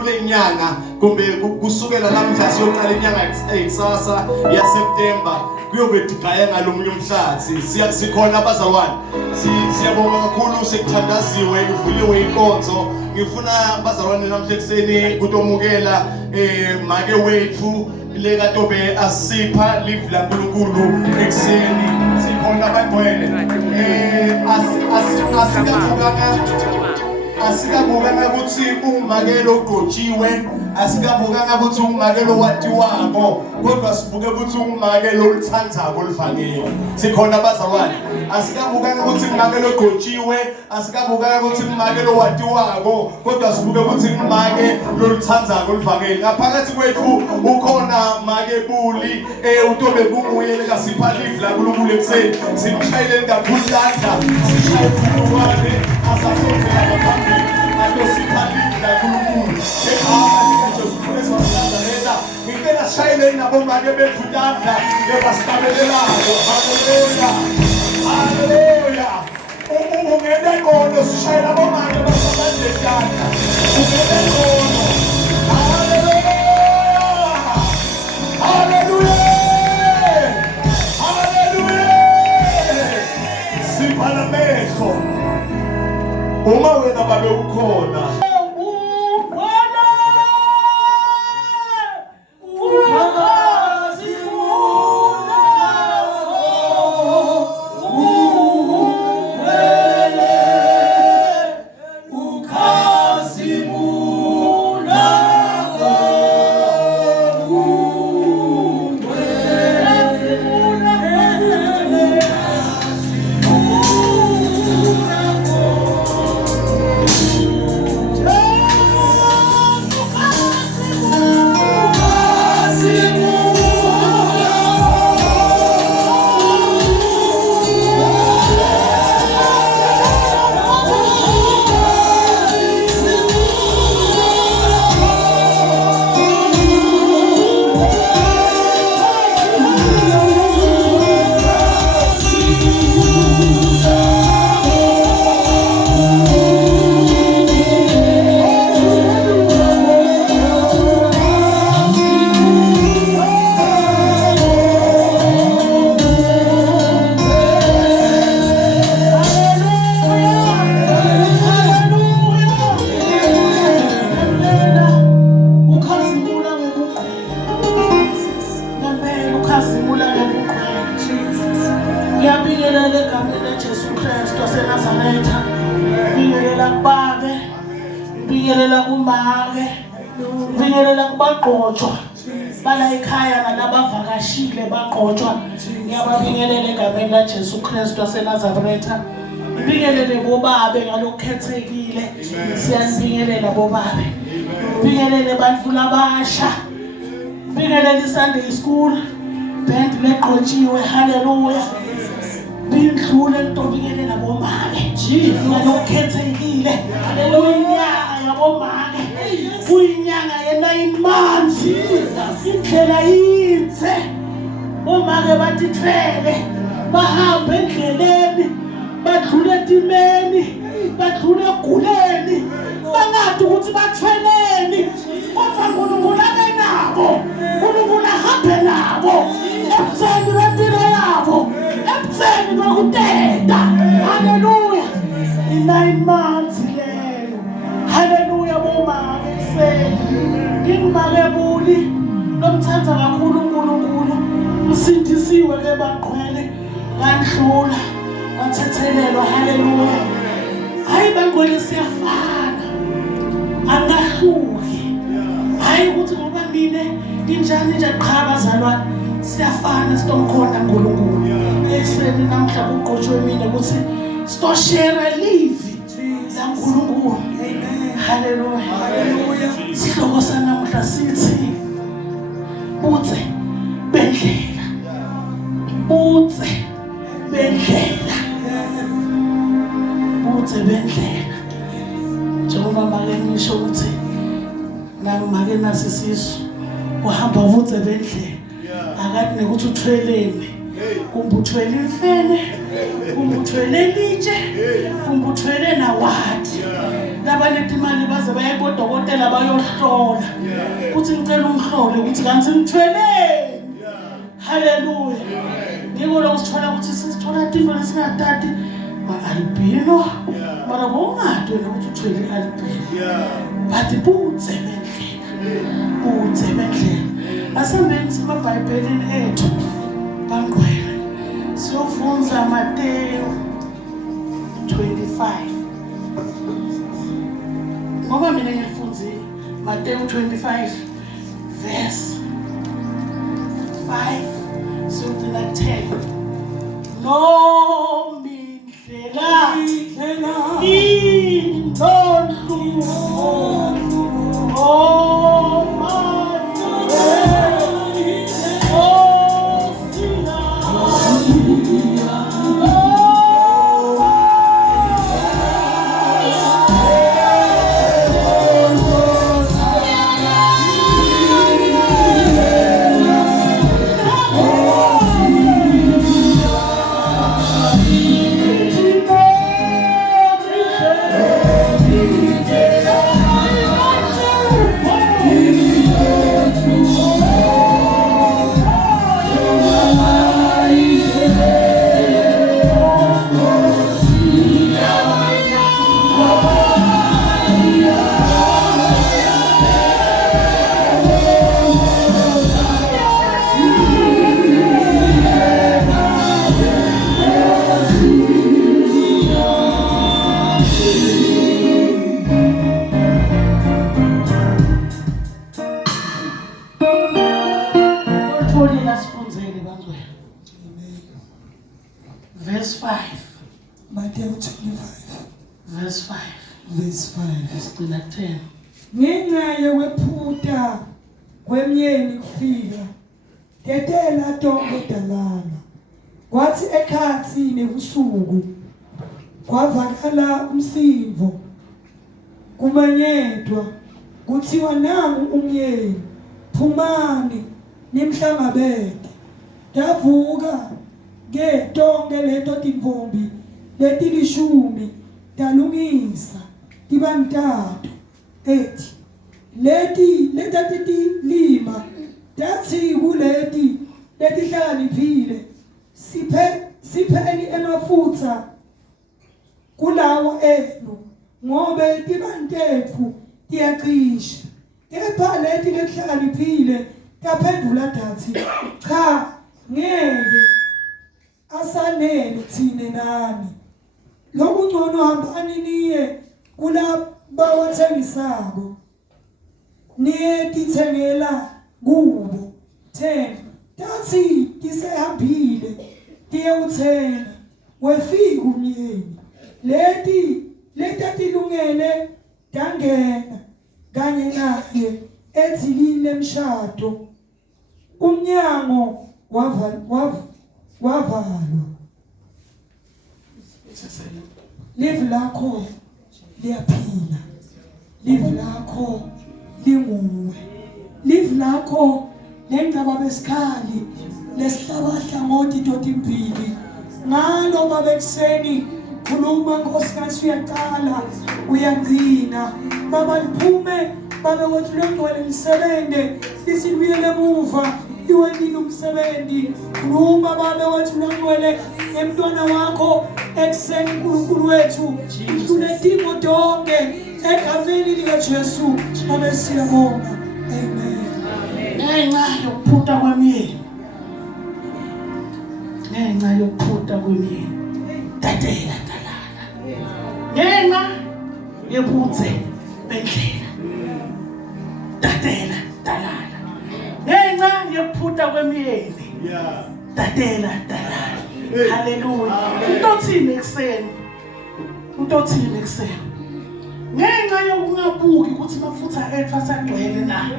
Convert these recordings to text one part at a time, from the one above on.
kule nyanga kumbe kusukela namhla siyoqala inyanga eyisasa yaSeptember kuyobe digaya ngalomunye umhlathi sikhona abazalwane siyabonga kakhulu sekuthandaziwe ivuliwe inkonzo ngifuna abazalwane namhla ekseni kutomukela make wethu le katobe asipha live la nkulunkulu ekseni sikhona abangcwele asikabukanga ukuthi umakelo ogqotshiwe asikabukanga ukuthi umakelo watiwako kodwa sibuke ukuthi umakelo olithandzako olivangile sikhona abazalwane asikabukanga ukuthi umakelo ogqotshiwe asikabukanga ukuthi umakelo watiwako kodwa sibuke ukuthi umake lolithandzako olivangile ngaphakathi kwethu ukhona make buli utobe kunguye lekasipha live la nkulunkulu ekseni simshayeleni kakhulu landla sishaye ukhulukwane asasovela ngaphambi Adosikali la kulukulu. Ngicela shayeleni nabo make bethudanda lebasibelelako. Haleluya. Haleluya. Ungene ngono sishayela nabo make basabandekana. Ungene ngono. Haleluya. Haleluya. Haleluya. Siphala mehlo. Uma wena babe ukhona Bingelela kumake, bingelela kubaqotshwa bala ekhaya nalabavakashile baqotshwa ngiyababingelela egameni laJesu Kristu waseNazaretha bingelele bobabe ngalokukhethekile siyanibingelela bobabe bingelele bantu labasha bingelele Sunday school band leqotshiwe haleluya bindlule litobingelela bomake ngalokukhethekile haleluya yabomake kuyinyanga ye9 months indlela yinze bomake batithele bahambe endleleni badlule etimeni badlule eguleni bangathi ukuthi bathweleni kodwa uNkulunkulu akenabo uNkulunkulu ahambe nabo ebutheni bempilo yabo ebutheni bokutenda haleluya i9 months leyo haleluya bomake ngingimake nomthanda kakhulu uNkulunkulu msindisiwe ke baqhwele ngandlula ngathethelelwa haleluya hayi bangcwele siyafana angahluki hayi ukuthi ngoba mina injani nje qha bazalwane siyafana sitomkhona uNkulunkulu eseni namhla kuqotshwe mina ukuthi sitoshare live la uNkulunkulu haleluya haleluya sihloko sanamhla sithi butse bendlela butse bendlela butse bendlela njengoba manje ngisho ukuthi Namake nasisisu uhamba ubudze bendlela akade nekuthi uthweleni kumbe uthwele imfene kumbe uthwele litshe kumbe uthwele nawathi labaletha imali baze baye kodokotela bayohlola kuthi ngicela umhlole ukuthi kanti ngithweleni. Haleluya. Ngiko lo sithola ukuthi sisithola tifo lesingatati ma-albino mara bongathi wena ukuthi uthwele i-albino but budze bendlela asambeni simaBhayibhelini ethu bangqwele siyofunda Mateyu 25 ngoba mina ngifundile Mateyu 25 verse 5 something like 10 no mindlela verse 5 Mateyu 25 verse 5 verse 5 sigcina 10 ngenxa yokwephuta kwemyeni kufika tetela tonke dalala kwathi ekhathi nebusuku kwavakala umsindo kumanyedwa kuthiwa nangu umyeni phumani nimhlangabeke davuka ke tonke leto timbombi letilishumi talungisa tibantathu ethi leti lima tathi kuleti letihlakaniphile sipheni emafutha kulawo enu ngobe tibantetfu tiyacisha kepha leti letihlakaniphile taphendula tathi cha ngeke asanele thine nani lokungcono hambani niye kulabawathengisako niye tithengela kubo 10 tathi tisehambile tiye uthenga wefika umyeni letatilungele tangena kanye naye edzilini lemshado umnyango wavalwa live lakho liyaphila live lakho linguwe live lakho lengcaba besikhali lesihlabahla ngoti totimpili ngalo babekuseni khuluma nkosikazi uyaqala uyagcina baba liphume babe wathi longcwele lisebende lisibuyele emuva iwendile umsebenzi khuluma babe wathi longcwele emntwana wakho ekuseni uNkulunkulu wethu uletimo tonke egameni likaJesu babe siyabonga amen. Ngenxa yokuphuta kwemyeni tatela dalala ngenxa yebudze bendlela tatela dalala ngenxa yokuphuta kwemyeni tatela dalala. Haleluya. Utothini ekseni ngenxa yokungabuki ukuthi mafutha ethu asagcwele na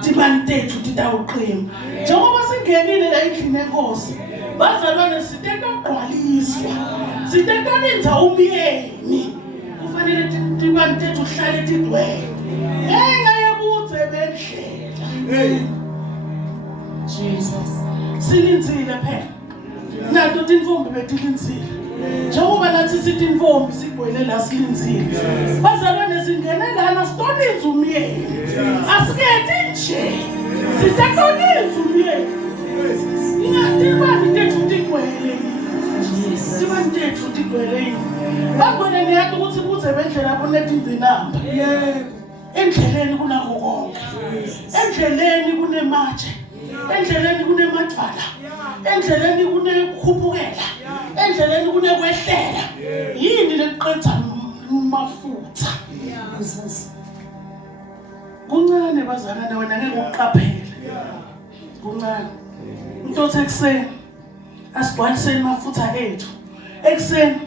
tibantethu titawuqima njengoba singenile la endlini enkosi bazalwane sitentogqwaliswa sitentolinza umyeni kufanele tibantethu hlale tigcwele ngenxa yobudze bendlela. Jesus. Silinzile phela. Nato tinfombi betilinzile. Njengoba nathi sithi intombi sigwele la silinzile. Bazalwane singene lana sitoninza umyeni. Asikethi nje. Sisekoninza umyeni. Ingadibani tethu tigwele. Sibani tethu tigwele. Bagwele niyathi ukuthi buze bendlela kunetinzinamba. Yebo. Endleleni kunakho konke. Endleleni kunematshe. Endleleni kunemadvala. Endleleni kunekhuphukela. Endleleni kunekwehlela. Yini leqedza mafutha? Kuncane bazalwane wena ngeke uqaphele. Kuncane. Umuntu ekseni asibhaliseni mafutha ethu. Ekseni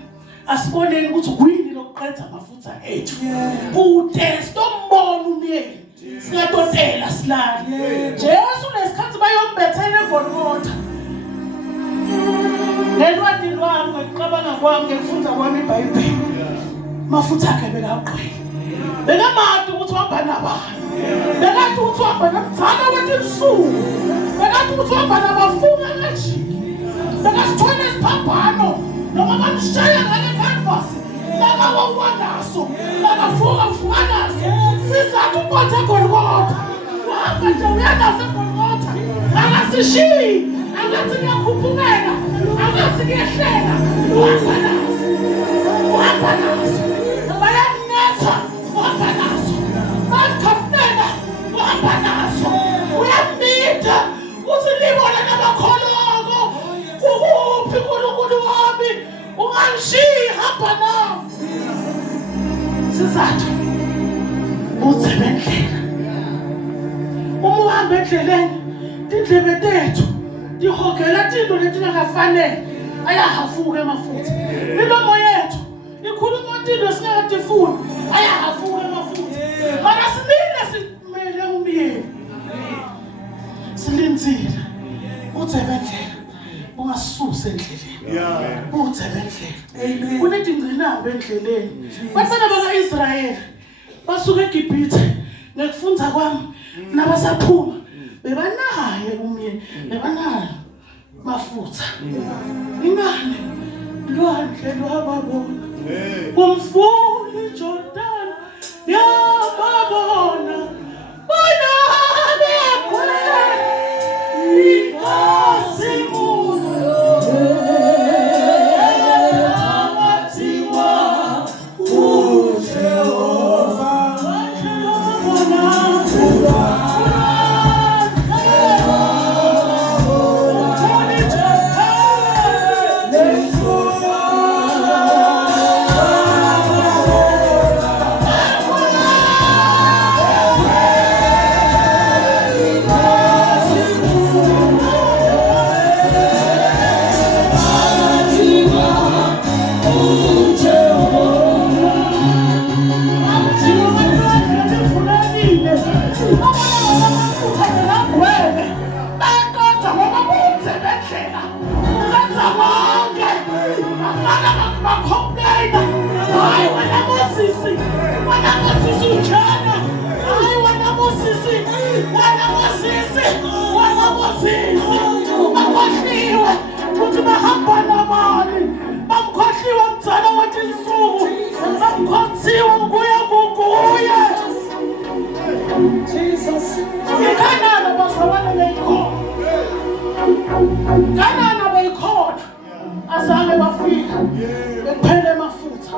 asiboneni ukuthi kuyini lokuqedza mafutha ethu. Kude sitombona umyeni. Singatotela silali. Jesu lesikhathi bayombethela eGolgotha. Nelwadi lwami ngicabanga kwami ngifunda kwami iBhayibheli. Mafutha akhe bekaqhela. Bekamade ukuthi uhamba nabani. Bekathi ukuthi uhamba nomzala wathi Msuku. Bekathi ukuthi uhamba nabafunga kanje. Bekasithona isiphambano noma bamshaya ngale canvas. Bakawakwanaso. Bakafunga naso. Sizathu ukuthi eGolgotha. Uhamba nje uyanaso eGolgotha. Akasishiyi. Angathi ngiyakhuphukela. Angathi ngiyehlela. Uhamba naso. Bayanetha. Uhamba naso. Bakhafela. Uhamba naso. Uyambitha. Uthi libona nabakholoko. Ukuphi uNkulunkulu wami. Ungangishiyi hamba nami. Sizathu. Uthi bendlela. Uma uhamba endleleni, tindlebe tethu dihogela tinto letingakafanele ayahafuka emafutha. Imilomo yethu ikhuluma tinto esingakatifuni ayahafuka emafutha. Mara simile simele umyeni. Silinzile. Uthe bendlela. Ungasisusa endleleni. Uthe bendlela. Amen. Kunetingcinamba endleleni. Bafana bakaIsrayeli basuka eGibhithe ngekufunda kwami nabasaphuma bebanaye umyeni bebanaye mafutha. Ingane lwandle lwababona kumfuli Jordan yababona bona bekwe ikasimulo amathiwa uJehova Kanana beyikhona azange bafika bephele amafutha.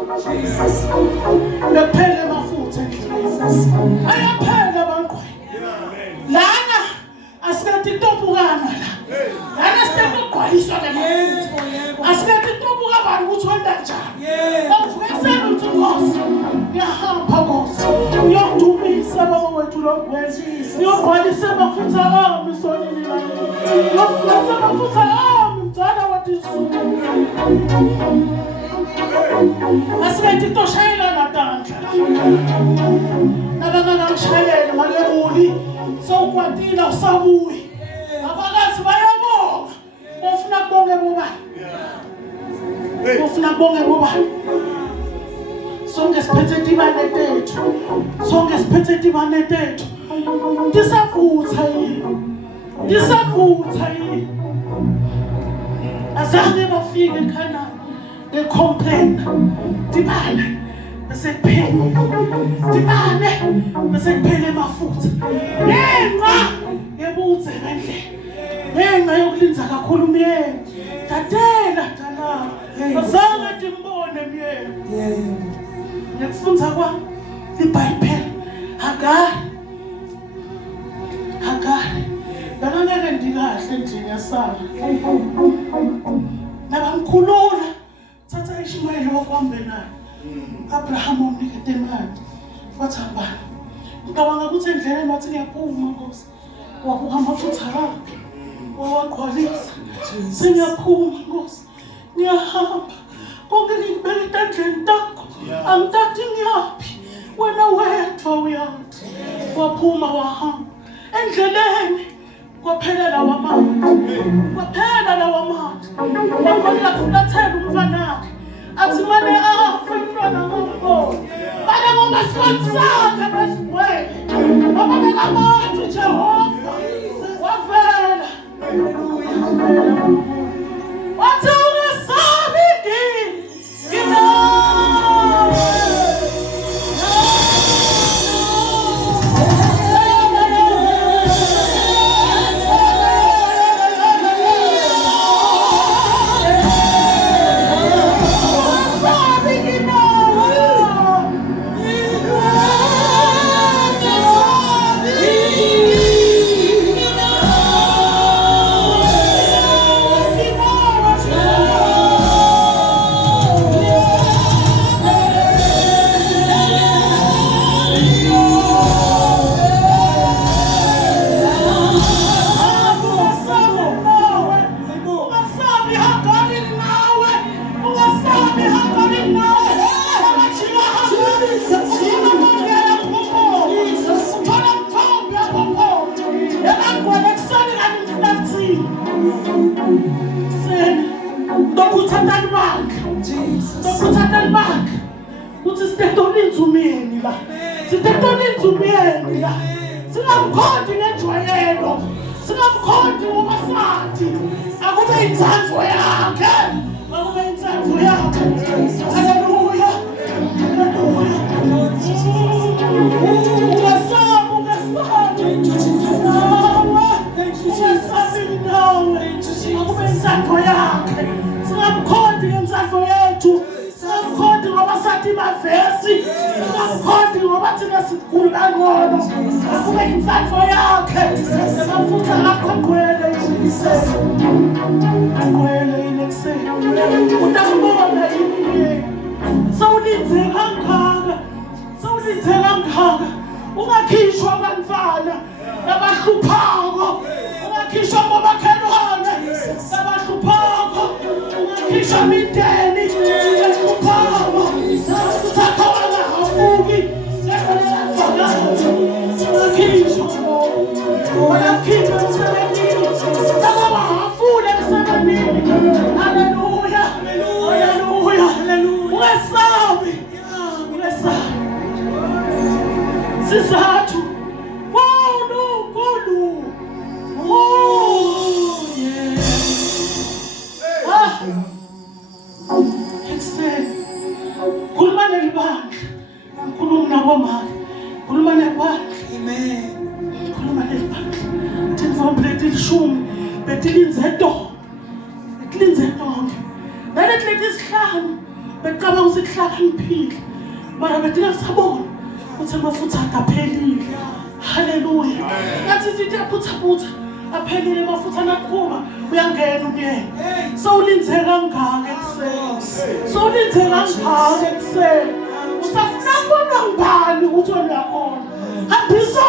Bephele amafutha. Ayaphela bangqwe. Lana asikathi intobukana la. Lana sitekugqwaliswa ngamafutha. Asikathi intobuka abantu ukuthi wenda njani. Bawufesela ukuthi Nkosi ngiyahamba Nkosi. Ngiyodumisa baba wethu lo Nkosi. Ngiyogqwalisa amafutha ami sonini la. Ngiyogqwalisa amafutha ami mzala wathi Msuku. Asikathi into shayela natandla. Nabangangishayela malebuli sowukwatile usabuyi. Abakazi bayabonga. Bofuna kubonge bobani. Bofuna kubonge bobani. Sonke siphethe ibane tethu. Sonke siphethe ibane tethu. Ndisavutha yini. Ndisavutha yini. Azange bafike ekhaya ngecomplain. Dibane bese kuphele. Dibane bese kuphele amafutha. Ngenxa yebuze bendlela. Ngenxa yokulinza kakhulu umyeni. Dadela dala. Azange ndimbone myeni. Ngifundza kwami iBhayibheli. Hagari. Ngangeke ndikahle nje ngiyasala. Nabamkhulula thatha Ishmayeli wakwambe naye. Abraham umnikete imali. Wathambana. Ngicabanga ukuthi endleleni wathi ngiyaphuma Nkosi. Wakuhamba futhi akhe. Waqhwalisa. Singiyaphuma Nkosi. Ngiyahamba. Konke ngikubeka etandleni takho. Angithathi ngiyaphi. Wena wedwa uyathi. Waphuma wahamba. Endleleni kwaphela lawa amanzi. Wakhona kufulathela umfana wakhe. Athi manje afa umntwana ngombo. Bale ngoba sikwenzaka besigwele. Ngoba bekamanzi Jehova. Wavela. Wathi ungesabi Singamkhonti ngenjwayelo. Singamkhonti ngobasathi. Akube inzandvo yakhe. Akube inzandvo yakhe. Haleluya. Haleluya. Ungesabi nawe. Akube inzandvo yakhe. Singamkhonti ngenzandvo yethu. Singamkhonti ngoba sathi mavesi. Singamkhonti ngoba thina sikhulu kangcono. Akube inzandvo yakhe. Amafutha akho agcwele Jesus. Agcwele yini ekuseni. Utakubona yini. Sawulinze kangaka. Ungakhishwa abantwana abahluphako. Ungakhishwa ngomakhelwane abahluphako. Ungakhishwa imindeni ehluphako. Uthatha wangahamuki. Ungakhishwa emsebenzini. Abahafule emsebenzini. Haleluya. Haleluya. Ungesabi. Sizathu uNkulunkulu. Ekseni. Khuluma nelibandla. Ngikhuluma nabomama. Khuluma nelibandla. Amen. Khuluma nelibandla. Tinvombe letilishumi betilinze donke. Nalethi isihlanu becabanga ukuthi kuhlakaniphile. Mara betingasabona ukuthi amafutha akaphelile. Haleluya. Ngathi izinto yaphutha aphelile amafutha nakuphuma uyangena umyeni. Sowulinze kangaka ekseni. Usafuna kubona ngubani ukuthi wena khona. Hambisa